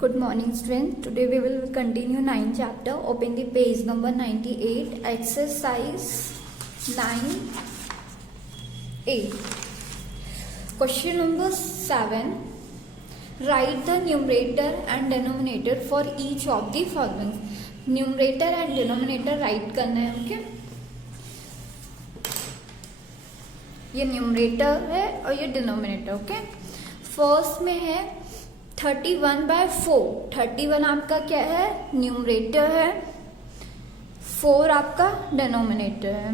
Good morning students. Today we will continue 9th chapter. Open the page number 98. Exercise 9A. Question number 7. Write the numerator and denominator for each of the following. Numerator and denominator write करना है. Okay ये numerator है और ये denominator. Okay first में है 31/4. 31 आपका क्या है? न्यूमरेटर है. 4 आपका डिनोमिनेटर है.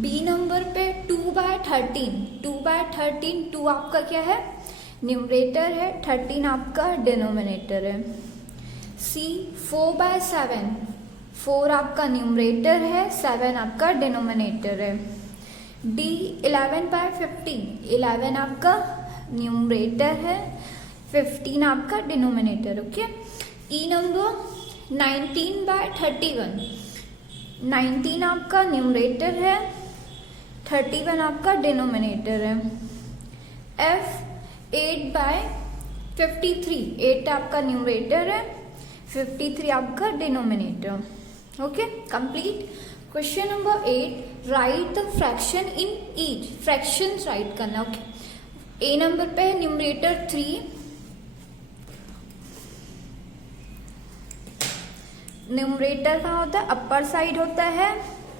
बी नंबर पे 2/13. 2/13 2 आपका क्या है? न्यूमरेटर है. 13 आपका डिनोमिनेटर है. सी 4/7. 4 आपका न्यूमरेटर है. 7 आपका डिनोमिनेटर है. डी 11/15. 11 आपका न्यूमरेटर है. 15 आपका डिनोमिनेटर. ओके ई नंबर 19/31. 19 आपका न्यूमरेटर है. 31 आपका डिनोमिनेटर है. एफ 8/53. 8 आपका न्यूमरेटर है. 53 आपका denominator. Okay complete. Question number 8. Right the fraction in each. Fraction right करना. ओके ए नंबर पे है न्यूमरेटर 3. न्यूमरेटर कहाँ होता है? अपर साइड होता है.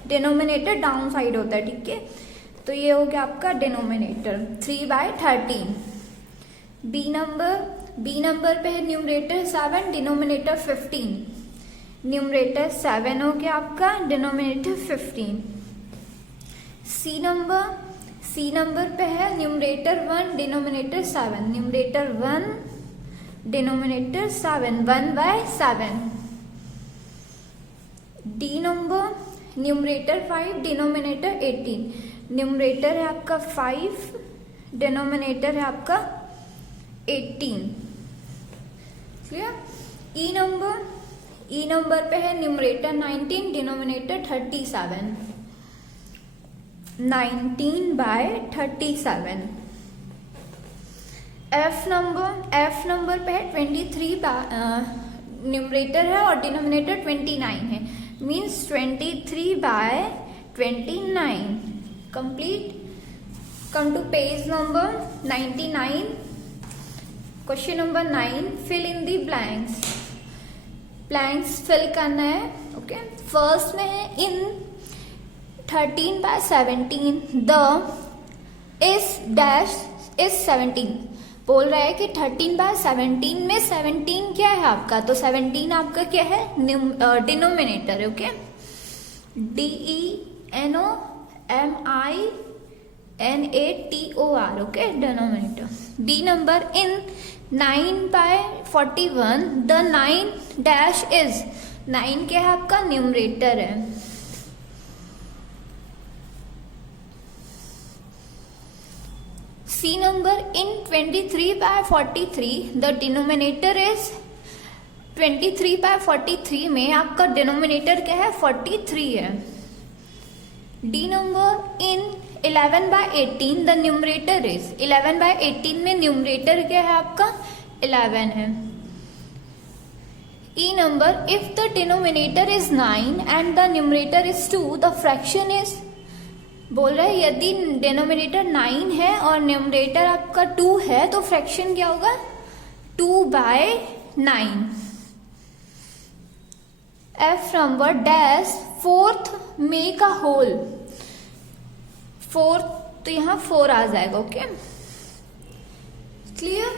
डिनोमिनेटर डाउन साइड होता है. ठीक है तो ये हो गया आपका डिनोमिनेटर 3/13. बी नंबर पे है न्यूमरेटर 7. डिनोमिनेटर 15. न्यूमरेटर 7 हो गया आपका. डिनोमिनेटर 15. सी नंबर पे है numerator 1. Denominator 7. Numerator 1 denominator 7. 1/7. D number numerator 5. Denominator 18. Numerator है आपका 5. डिनोमिनेटर है आपका 18. क्लियर. ई नंबर पे है न्यूमरेटर 19. डिनोमिनेटर 37. 19/37. एफ नंबर पे है 23. न्यूमरेटर है और डिनोमिनेटर 29 है. Means 23/29. Complete. Come to page number 99. Question number 9. Fill in the blanks fill करना है. ओके फर्स्ट में है इन 13/17 द इज डैश इज 17. बोल रहा है कि 13/17 में 17 क्या है आपका? तो 17 आपका क्या है? डिनोमिनेटर है. Okay DENOMINATOR. Okay denominator. D number in 9/41 the 9 dash is. 9 क्या है आपका? न्यूमरेटर है. C number in 23/43 the denominator is. 23/43 में आपका डिनोमिनेटर क्या है? 43 है. D number in 11/18 the numerator is. 11/18 में न्यूमरेटर क्या है आपका? 11 है. E number if the denominator is 9 and the numerator is 2 the fraction is. बोल रहा है यदि डिनोमिनेटर 9 है और न्यूमरेटर आपका 2 है तो फ्रैक्शन क्या होगा? 2/9. F number dash 4th make a whole. 4 तो यहां 4 आ जाएगा. Okay clear.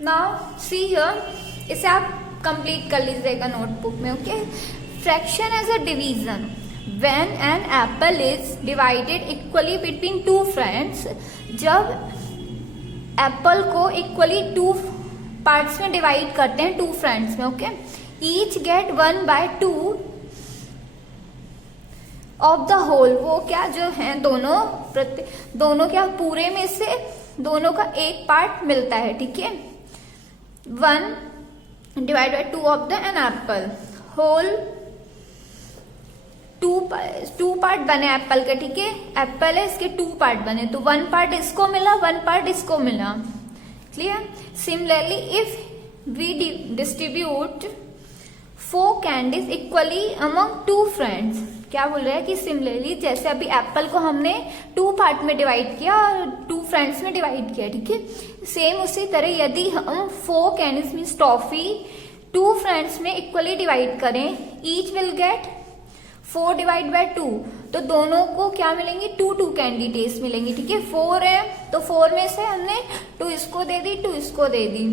Now see here. इसे आप कंप्लीट कर लीजिएगा नोटबुक में. Okay fraction as a division. When an apple is divided equally between two friends. जब एप्पल को इक्वली 2 पार्ट्स में डिवाइड करते हैं 2 फ्रेंड्स में. Okay each get 1/2 of the whole. वो क्या जो है दोनों क्या पूरे में से दोनों का एक पार्ट मिलता है. ठीक है 1/2 of the an apple whole. 2 part बने एप्पल के. ठीक है एप्पल है इसके 2 पार्ट बने तो 1 पार्ट इसको मिला 1 पार्ट इसको मिला. Clear. Similarly if we distribute 4 candies equally among 2 friends, क्या बोल रहा है कि सिमिलरली जैसे अभी एप्पल को हमने 2 पार्ट में डिवाइड किया और 2 फ्रेंड्स में डिवाइड किया, ठीक है, सेम उसी तरह यदि हम 4 कैंडीज मीन्स टॉफी 2 फ्रेंड्स में इक्वली डिवाइड करें, each will get 4 divide by 2, तो दोनों को क्या मिलेंगी 2 कैंडी टेस्ट मिलेंगी, ठीक है। 4 है तो 4 में से हमने 2 इसको दे दी, 2 इसको दे दी।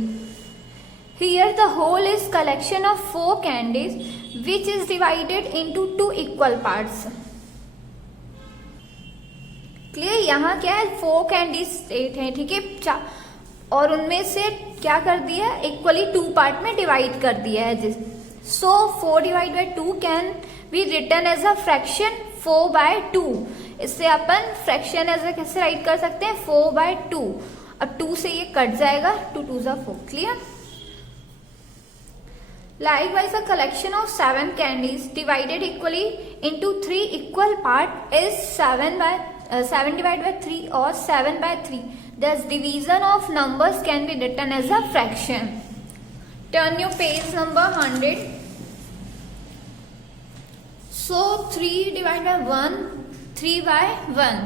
Here the whole is collection of 4 candies which is divided into 2 equal parts. Clear. यहाँ क्या है 4 कैंडीज स्टेट है, ठीक है, और उनमें से क्या कर दिया इक्वली 2 पार्ट में डिवाइड कर दिया है। So 4 divide by 2 can be written as a fraction 4 by 2। इससे अपन फ्रैक्शन एज अ कैसे राइट कर सकते हैं 4 बाय 2। अब 2 से ये कट जाएगा, 2 2 जा 4, clear. Likewise, a collection of 7 candies divided equally into 3 equal part is 7 divided by 3 or 7 by 3. Thus, division of numbers can be written as a fraction. Turn your page number 100. So, 3 divided by 1, 3 by 1.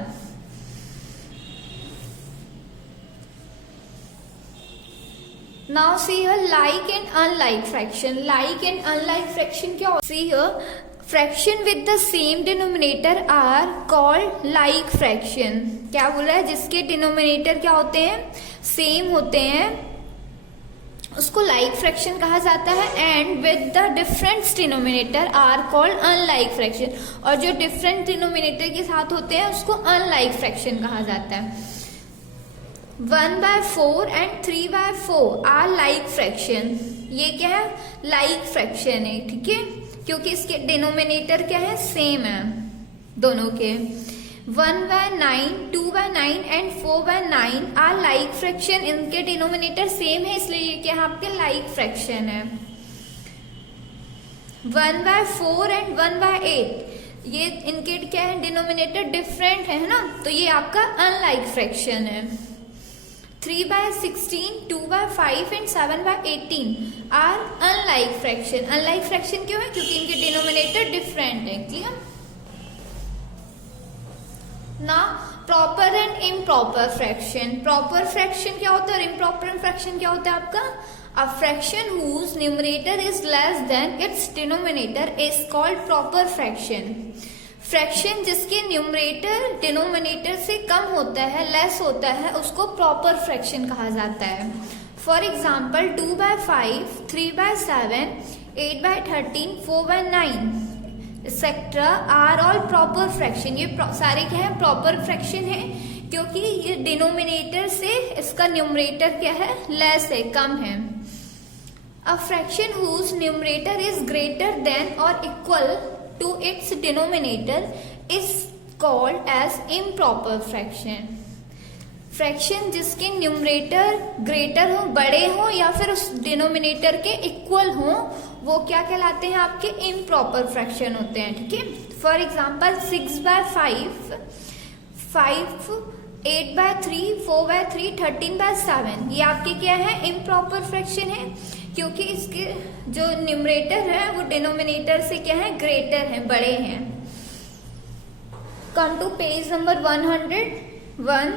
Now see here like and unlike fraction. Like and unlike fraction क्या होता है? See here fraction with the same denominator are called like fraction. क्या बोल रहा है जिसके denominator क्या होते हैं सेम होते हैं उसको लाइक फ्रैक्शन कहा जाता है। And with the different denominator are called unlike fraction, और जो डिफरेंट डिनोमिनेटर के साथ होते हैं उसको अनलाइक फ्रैक्शन कहा जाता है। 1 by 4 and 3 by 4 are like fraction. ये क्या है लाइक फ्रैक्शन है, ठीक है, क्योंकि इसके डिनोमिनेटर क्या है सेम है दोनों के। 1 by 9, 2 by 9 and 4 by 9 are like fraction. इनके डिनोमिनेटर सेम है इसलिए ये क्या आपके लाइक फ्रैक्शन है। 1 by 4 and 1 by 8 ये इनके क्या है डिनोमिनेटर डिफरेंट है ना, तो ये आपका अनलाइक फ्रैक्शन है। 3 by 16, 2 by 5 and 7 by 18 are unlike fraction. Unlike fraction क्यों है क्योंकि इनके डिनोमिनेटर डिफरेंट है, क्लियर। ना proper and improper fraction. Proper fraction क्या होता है और इम्प्रॉपर फ्रैक्शन क्या होता है आपका a fraction whose numerator is less than its denominator is called proper fraction. Fraction जिसके न्यूमरेटर डिनोमिनेटर से कम होता है लेस होता है उसको प्रॉपर फ्रैक्शन कहा जाता है। For example 2 by 5, 3 by 7, 8 by 13, 4 by 9 et cetera are all proper fraction. ये सारे क्या है प्रॉपर फ्रैक्शन है क्योंकि ये डिनोमिनेटर से इसका न्यूमरेटर क्या है लेस है, कम है। A fraction whose numerator is greater than और equal to its denominator is called as improper fraction. फ्रैक्शन जिसके न्यूमरेटर ग्रेटर हो बड़े हो या फिर उस डिनोमिनेटर के इक्वल हो वो क्या कहलाते हैं आपके इम्प्रॉपर फ्रैक्शन होते हैं, ठीक है। For example 6 by 5, 5, 8 by 3, 4 by 3, 13 by 7 ये आपके क्या है इम्प्रॉपर फ्रैक्शन है क्योंकि इसके जो न्यूमरेटर है वो डिनोमिनेटर से क्या है ग्रेटर है, बड़े हैं। Come to page number 101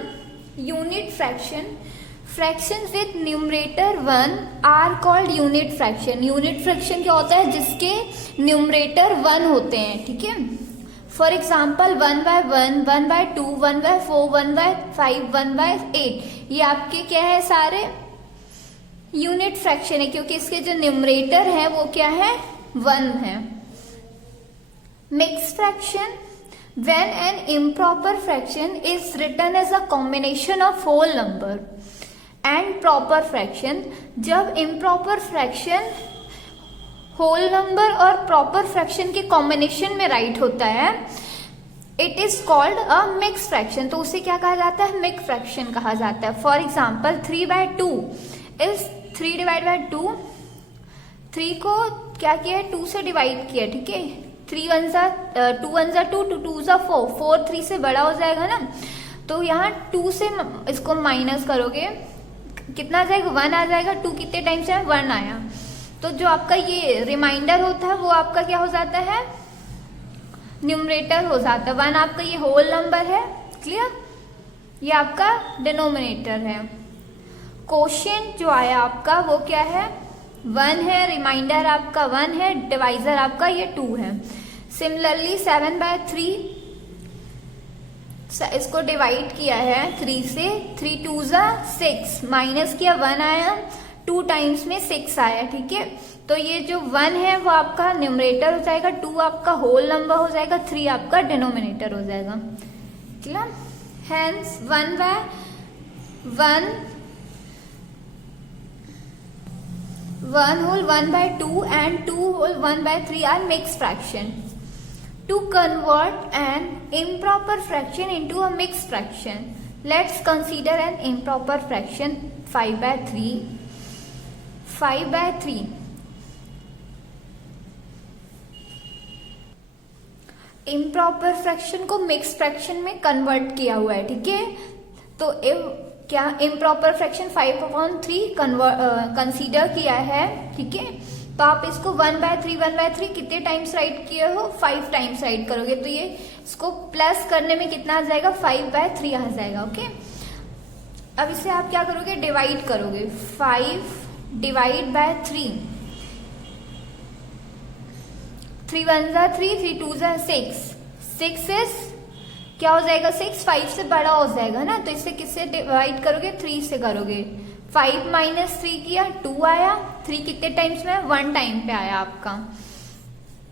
unit fraction. Fraction with numerator 1 are called unit fraction. Unit fraction क्या होता है जिसके न्यूमरेटर 1 होते हैं, ठीक है। For example 1 by 1, 1 by 2, 1 by 4, 1 by 5, 1 by 8 ये आपके क्या है सारे यूनिट फ्रैक्शन है क्योंकि इसके जो न्यूमरेटर है वो क्या है 1 है। Mix fraction when an improper fraction is written as a combination of whole number and proper fraction। जब improper fraction whole number और proper fraction के combination में राइट होता है it is called a mixed fraction, तो उसे क्या कहा जाता है मिक्स फ्रैक्शन कहा जाता है। For example 3 by 2 is 3 divide by 2, 3 को क्या किया 2 से डिवाइड किया, ठीक है। 2 1 जा 2, 2 जा 4, 4 3 से बड़ा हो जाएगा ना, तो यहाँ 2 से इसको माइनस करोगे कितना आ जाएगा 1 आ जाएगा, 2 कितने टाइम्स है 1 आया। तो जो आपका ये रिमाइंडर होता है वो आपका क्या हो जाता है न्यूमरेटर हो जाता है। 1 आपका ये होल नंबर है, क्लियर, ये आपका डिनोमिनेटर है। कोशेंट जो आया आपका वो क्या है 1 है, रिमाइंडर आपका 1 है, डिवाइजर आपका ये 2 है। सिमिलरली 7/3 इसको डिवाइड किया है 3 से, 3 2 6, माइनस किया 1 आया, 2 टाइम्स में 6 आया, ठीक है। तो ये जो 1 है वो आपका न्यूमरेटर हो जाएगा, 2 आपका होल नंबर हो जाएगा, 3 आपका डिनोमिनेटर हो जाएगा, clear. Hence 1 whole 1/2 and 2 whole 1/3 are mixed fraction. To convert an improper fraction into a mixed fraction, let's consider an improper fraction 5/3. 5/3 improper fraction को मिक्स फ्रैक्शन में कन्वर्ट किया हुआ है, ठीक है। तो क्या इम्प्रॉपर फ्रैक्शन 5/3 कंसीडर किया है, ठीक है। तो आप इसको 1/3 कितने टाइम्स राइट किए हो 5 टाइम्स राइट करोगे, तो ये इसको प्लस करने में कितना आ जाएगा 5/3 आ जाएगा, ओके। अब इसे आप क्या करोगे डिवाइड करोगे, 5 डिवाइड बाय 3, 3 1 3, 3 2 6, 6 इज क्या हो जाएगा 6 5 से बड़ा हो जाएगा ना, तो इसे किससे डिवाइड करोगे 3 से करोगे। 5 - 3 किया 2 आया, 3 कितने टाइम्स में 1 टाइम पे आया आपका।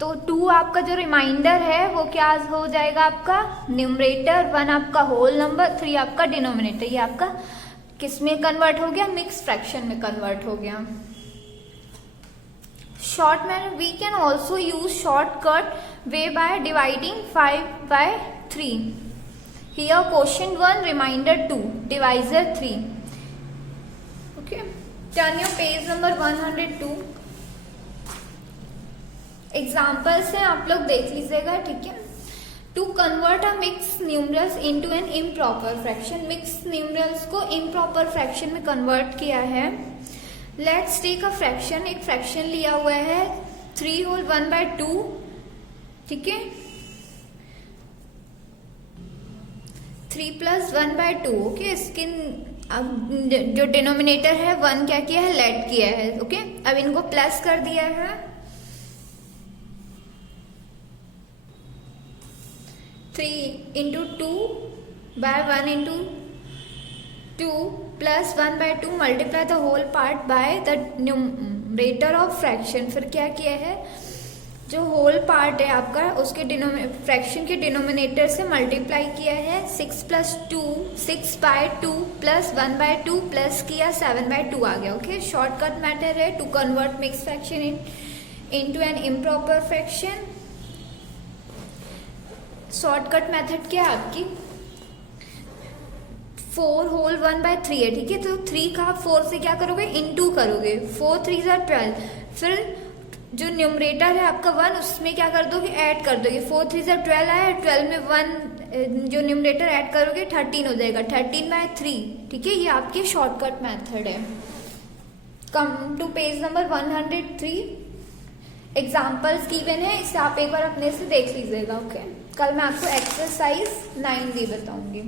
तो 2 आपका जो रिमाइंडर है वो क्या हो जाएगा आपका न्यूमरेटर, 1 आपका होल नंबर, 3 आपका डिनोमिनेटर। ये आपका किस में कन्वर्ट हो गया मिक्स फ्रैक्शन में कन्वर्ट हो गया। Short manner we can also use shortcut way by dividing 5/3। Here quotient 1 reminder 2 divisor 3, okay. Turn your page number 102। Examples हैं आप लोग देख लीजिएगा, ठीक है। To convert a mix numerals into an improper fraction, mix numerals को improper fraction में convert किया है। लेट्स टेक अ फ्रैक्शन, एक फ्रैक्शन लिया हुआ है 3 होल 1/2, ठीक है। 3 + 1/2, ओके। इसके अब जो डिनोमिनेटर है 1 क्या किया है लेट किया है, ओके। अब इनको प्लस कर दिया है, 3 × 2/1 × 2 + 1/2 multiply the whole part by the numerator of fraction. फिर क्या किया है जो होल पार्ट है आपका उसके फ्रैक्शन के डिनोमिनेटर से मल्टीप्लाई किया है, 6 + 2 6/2 + 1/2 प्लस किया 7/2 आ गया, ओके। शॉर्टकट मेथड है to convert mix fraction into an improper fraction. Shortcut method क्या है आपकी 4 होल 1/3 है, ठीक है। तो 3 का 4 से क्या करोगे इनटू करोगे, 4 3 12। फिर जो न्यूमरेटर है आपका 1 उसमें क्या कर दोगे ऐड कर दोगे, 4 3 12 आया, 12 में 1 जो न्यूमरेटर ऐड करोगे 13 हो जाएगा, 13/3, ठीक है। ये आपकी शॉर्टकट मेथड है। Come to page number 103। Examples given है, इसे आप एक बार अपने से देख लीजिएगा, ओके। कल मैं आपको एक्सरसाइज 9 भी बताऊंगी।